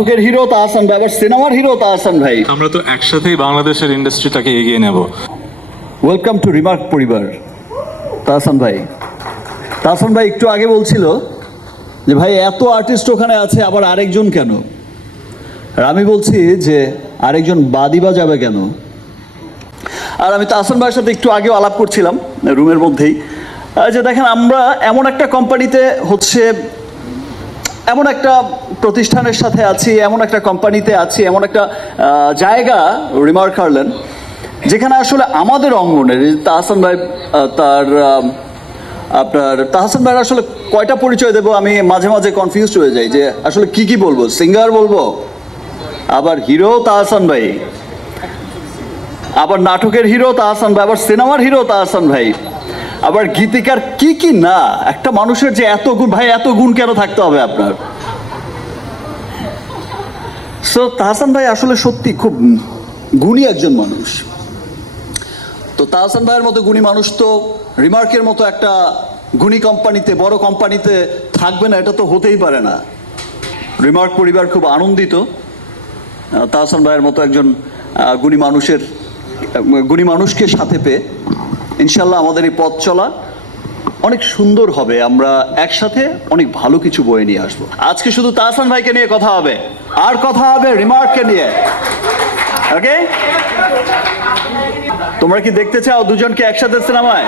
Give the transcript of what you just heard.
নাটকের হিরো তাহসান ভাই, আবার সিনেমার হিরো তাহসান ভাই। আমরা তো একসাথেই বাংলাদেশের ইন্ডাস্ট্রিটাকে এগিয়ে নেব। ওয়েলকাম টু রিমার্ক পরিবার। তাহসান ভাই, তাহসান ভাই একটু আগে বলছিল যে ভাই এত আর্টিস্ট ওখানে আছে, আবার আরেকজন কেন? আর আমি বলছি যে আরেকজন বাদিবা যাবে কেন? আর আমি তাহসান ভাইয়ের সাথে একটু আগেও আলাপ করছিলাম রুমের মধ্যেই, যে দেখেন আমরা এমন একটা কোম্পানিতে হচ্ছে, এমন একটা প্রতিষ্ঠানের সাথে আছি, এমন একটা কোম্পানিতে আছি, এমন একটা জায়গা রিমার্ক হারলেন, যেখানে আসলে আমাদের অঙ্গনের তাহসান ভাই, তার আপনার তাহসান ভাইয়ের আসলে কয়টা পরিচয় দেবো আমি মাঝে মাঝে কনফিউজড হয়ে যাই যে আসলে কি বলবো। সিঙ্গার বলবো, আবার হিরো তাহসান ভাই, আবার নাটকের হিরো তাহসান ভাই, আবার সিনেমার হিরো তাহসান ভাই, আবার গীতিকার কি না। একটা মানুষের যে এত গুণ, ভাই এত গুণ কেন থাকতে হবে আপনার? সো তাহসান ভাই আসলে সত্যি খুব গুণী একজন মানুষ। তো তাহসান ভাইয়ের মতো গুণী মানুষ তো রিমার্কের মতো একটা গুণী কোম্পানিতে, বড় কোম্পানিতে থাকবে না, এটা তো হতেই পারে না। রিমার্ক পরিবার খুব আনন্দিত তাহসান ভাইয়ের মতো একজন গুণী মানুষকে সাথে পেয়ে। ইনশাল্লাহ আমাদের এই পথ চলা অনেক সুন্দর হবে, আমরা একসাথে অনেক ভালো কিছু বয়ে নিয়ে আসবো। আজকে শুধু তাহসান ভাইকে নিয়ে কথা হবে, আর কথা হবে রিমার্ককে নিয়ে। ওকে, তোমরা কি দেখতে চাও দুজনকে একসাথে সিনেমায়?